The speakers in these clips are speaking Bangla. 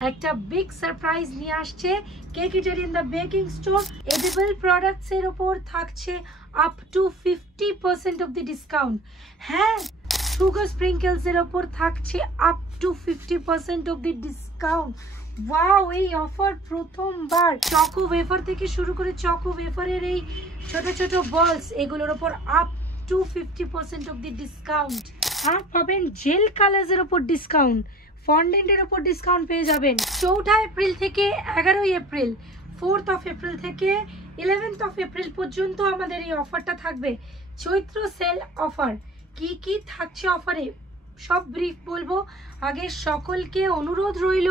একটা বিগ সারপ্রাইজ নিয়ে আসছে Caketerian the baking store. Edible products এর উপর থাকছে up to 50% off the discount. হ্যাঁ, সুগার স্প্রিঙ্কেলস এর উপর থাকছে up to 50% off the discount. Wow, এই অফার প্রথমবার। চকো ওয়েফার থেকে শুরু করে চকো ওয়েফারের এই ছোট ছোট বলস, এগুলোর উপর up to 50% off the discount. আর পাবেন জেল কালার্স এর উপর ডিসকাউন্ট, ফন্ডেন্টের উপর ডিসকাউন্ট পেয়ে যাবেন 4 এপ্রিল থেকে 11 এপ্রিল, 4 এপ্রিল থেকে 11 এপ্রিল পর্যন্ত আমাদের এই অফারটা থাকবে। চৈত্র সেল অফার। কি কি থাকছে অফারে সব ব্রিফ বলবো। আগে সকলকে অনুরোধ রইল,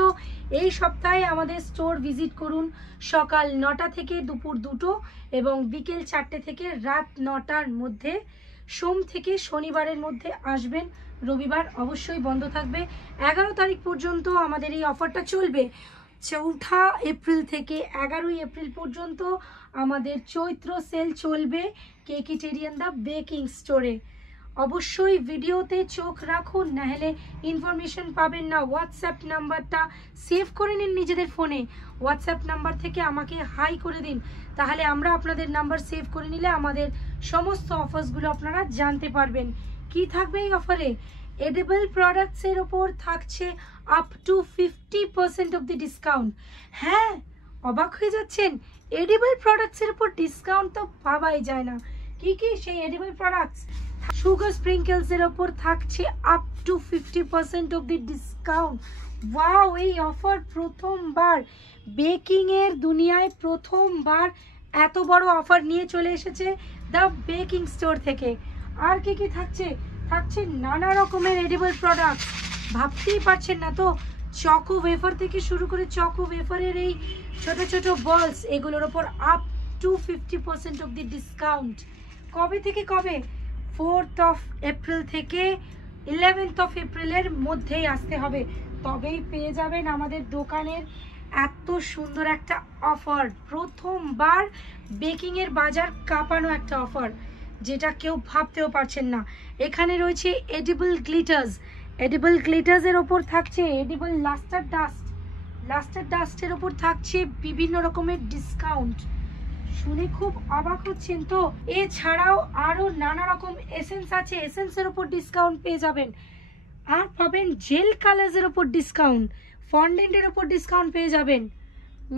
এই সপ্তাহে আমাদের স্টোর ভিজিট করুন। সকাল 9টা থেকে দুপুর 2টো এবং বিকেল 4টে থেকে রাত 9টার মধ্যে। সোম থেকে শনিবারের মধ্যে আসবেন, রবিবার অবশ্যই বন্ধ থাকবে। 11 তারিখ পর্যন্ত আমাদের এই অফারটা চলবে। 4 এপ্রিল থেকে 11 এপ্রিল পর্যন্ত আমাদের চৈত্র সেল চলবে কেকিটেরিয়ান দ্য বেকিং স্টোরে। অবশ্যই ভিডিওতে চোখ রাখুন, নাহলে ইনফরমেশন পাবেন না। হোয়াটসঅ্যাপ নাম্বারটা সেভ করে নিন নিজেদের ফোনে। হোয়াটসঅ্যাপ নাম্বার থেকে আমাকে হাই করে দিন, তাহলে আমরা আপনাদের নাম্বার সেভ করে নিলে আমাদের সমস্ত অফার্সগুলো আপনারা জানতে পারবেন। কি থাকবে এই অফারে? এডিবল প্রোডাক্টসের ওপর থাকছে up to 50% off the discount. হ্যাঁ, অবাক হয়ে যাচ্ছেন, এডিবল প্রোডাক্টসের উপর ডিসকাউন্ট তো পাওয়াই যায় না। কি কি সেই এডিবল প্রোডাক্টস? সুগার স্প্রিঙ্কেলস এর ওপর থাকছে up to 50% off the discount. Wow, এই অফার প্রথমবার। বেকিং এর দুনিয়ায় প্রথমবার এত বড় অফার নিয়ে চলে এসেছে দ্য বেকিং স্টোর থেকে। আর কি কি থাকছে? থাকছে নানা রকমের এডিবল প্রোডাক্ট, ভাবতেই পারছেন না তো। চকো ওয়েফার থেকে শুরু করে চকো ওয়েফারের এই ছোট ছোট বলস, এগুলোর ওপর up to 50% off the discount. কবে থেকে কবে? 4 এপ্রিল থেকে 11 এপ্রিলের মধ্যেই আসতে হবে, তবেই পেয়ে যাবেন আমাদের দোকানের এত সুন্দর একটা অফার। প্রথমবার বেকিংয়ের বাজার কাঁপানো একটা অফার, যেটা কেউ ভাবতেও পারছেন না। এখানে রয়েছে এডিবল গ্লিটার্স। এডিবল গ্লিটার্সের ওপর থাকছে এডিবল লাস্টার ডাস্টের ওপর থাকছে বিভিন্ন রকমের ডিসকাউন্ট। শুনে খুব অবাক হচ্ছেন তো। এছাড়াও আরো নানা রকম এসেন্স আছে, এসেন্সের ওপর ডিসকাউন্ট পেয়ে যাবেন। আর পাবেন জেল কালার্সের ওপর ডিসকাউন্ট, ফন্ডেন্টের ওপর ডিসকাউন্ট পেয়ে যাবেন।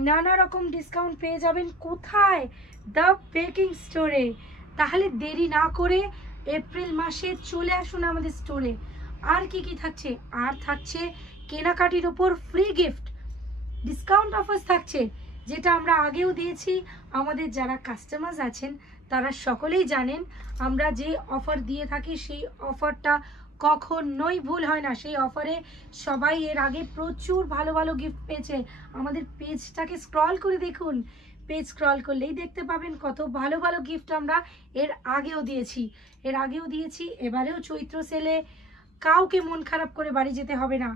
নানা রকম ডিসকাউন্ট পেয়ে যাবেন। কোথায়? দ্য বেকিং স্টোরে। তাহলে দেরি না করে এপ্রিল মাসে চলে আসুন আমাদের স্টোরে। আর কি কি থাকছে? আর থাকছে কেনাকাটির ওপর ফ্রি গিফট ডিসকাউন্ট অফার থাকছে, যেটা আমরা আগেও দিয়েছি। আমাদের যারা কাস্টমার্স আছেন তারা সকলেই জানেন আমরা যে অফার দিয়ে থাকি সেই অফারটা কখনোই ভুল হয় না। সেই অফারে সবাই এর আগে প্রচুর ভালো ভালো গিফট পেয়েছে। আমাদের পেজটাকে স্ক্রল করে দেখুন, পেজ স্ক্রল করলেই দেখতে পাবেন কত ভালো ভালো গিফট আমরা এর আগেও দিয়েছি। এবারেও চৈত্র সেলে কাউকে মন খারাপ করে বাড়ি যেতে হবে না।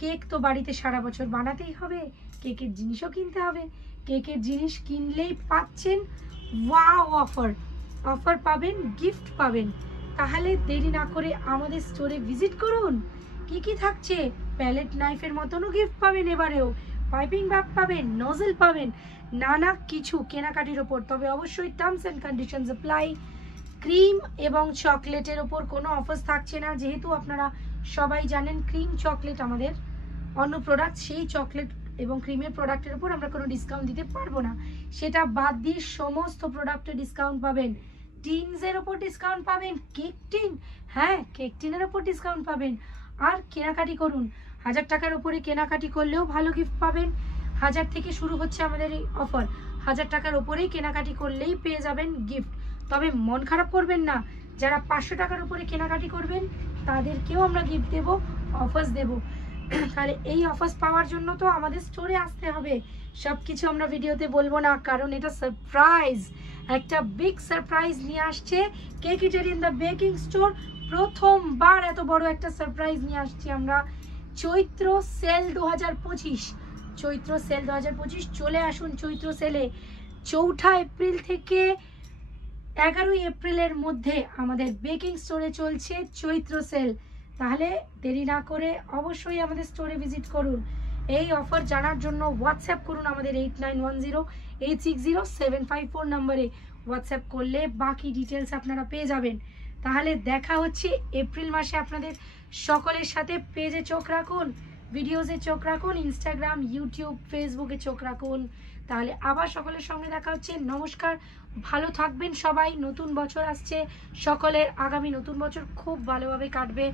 কেক তো বাড়িতে সারা বছর বানাতেই হবে, কেকের জিনিসও কিনতে হবে। কেকের জিনিস কিনলেই পাচ্ছেন ওয়াও অফার পাবেন, গিফট পাবেন। তাহলে দেরি না করে আমাদের স্টোরে ভিজিট করুন। কি কি থাকছে? প্যালেট নাইফের মতনও গিফট পাবেন, এবারেও পাইপিং ব্যাগ পাবেন, নজেল পাবেন, নানা কিছু কেনাকাটির ওপর। তবে অবশ্যই terms and conditions apply. Cream এবং চকলেটের ওপর কোনো অফার থাকছে না, যেহেতু আপনারা সবাই জানেন ক্রিম চকলেট আমাদের অন্য প্রোডাক্ট। সেই চকলেট এবং ক্রিমের প্রোডাক্টের উপর আমরা কোনো ডিসকাউন্ট দিতে পারবো না। সেটা বাদ দিয়ে সমস্ত প্রোডাক্টে ডিসকাউন্ট পাবেন। টিনসের ওপর ডিসকাউন্ট পাবেন, কেক টিন, হ্যাঁ কেক টিনের ওপর ডিসকাউন্ট পাবেন। আর কেনাকাটি করুন, 1000 টাকার উপরে কেনাকাটি করলেও ভালো গিফট পাবেন। 1000 থেকে শুরু হচ্ছে আমাদের এই অফার। 1000 টাকার উপরেই কেনাকাটি করলেই পেয়ে যাবেন গিফট। তবে মন খারাপ করবেন না, যারা 500 টাকার উপরে কেনাকাটি করবেন তাদেরকেও আমরা গিফট দেবো, অফার্স দেবো। তাহলে এই অফার্স পাওয়ার জন্য তো আমাদের স্টোরে আসতে হবে। সব কিছু আমরা ভিডিওতে বলবো না, কারণ এটা সারপ্রাইজ, একটা বিগ সারপ্রাইজ নিয়ে আসছে কেকিটেরিয়ান দ্য বেকিং স্টোর। প্রথমবার এত বড় একটা সারপ্রাইজ নিয়ে আসছি আমরা। চৈত্র সেল 2025, চৈত্র সেল 2025 চলে আসুন চৈত্র সেলে। 4 এপ্রিল থেকে 11 এপ্রিলের মধ্যে আমাদের বেকিং স্টোরে চলছে চৈত্র সেল। তাহলে দেরি না করে অবশ্যই আমাদের স্টোরে ভিজিট করুন। এই অফার জানার জন্য হোয়াটসঅ্যাপ করুন আমাদের 8910860754 নম্বরে। হোয়াটসঅ্যাপ করলে বাকি ডিটেলস আপনারা পেয়ে যাবেন। তাহলে দেখা হচ্ছে এপ্রিল মাসে আপনাদের সকলের সাথে। পেজে চোখ রাখুন, ভিডিওসে চোখ রাখুন, ইনস্টাগ্রাম, ইউটিউব, ফেসবুকে চোখ রাখুন। তাহলে আবার সকলের সঙ্গে দেখা হচ্ছে। নমস্কার, ভালো থাকবেন সবাই। নতুন বছর আসছে, সকলের আগামী নতুন বছর খুব ভালোভাবে কাটবে।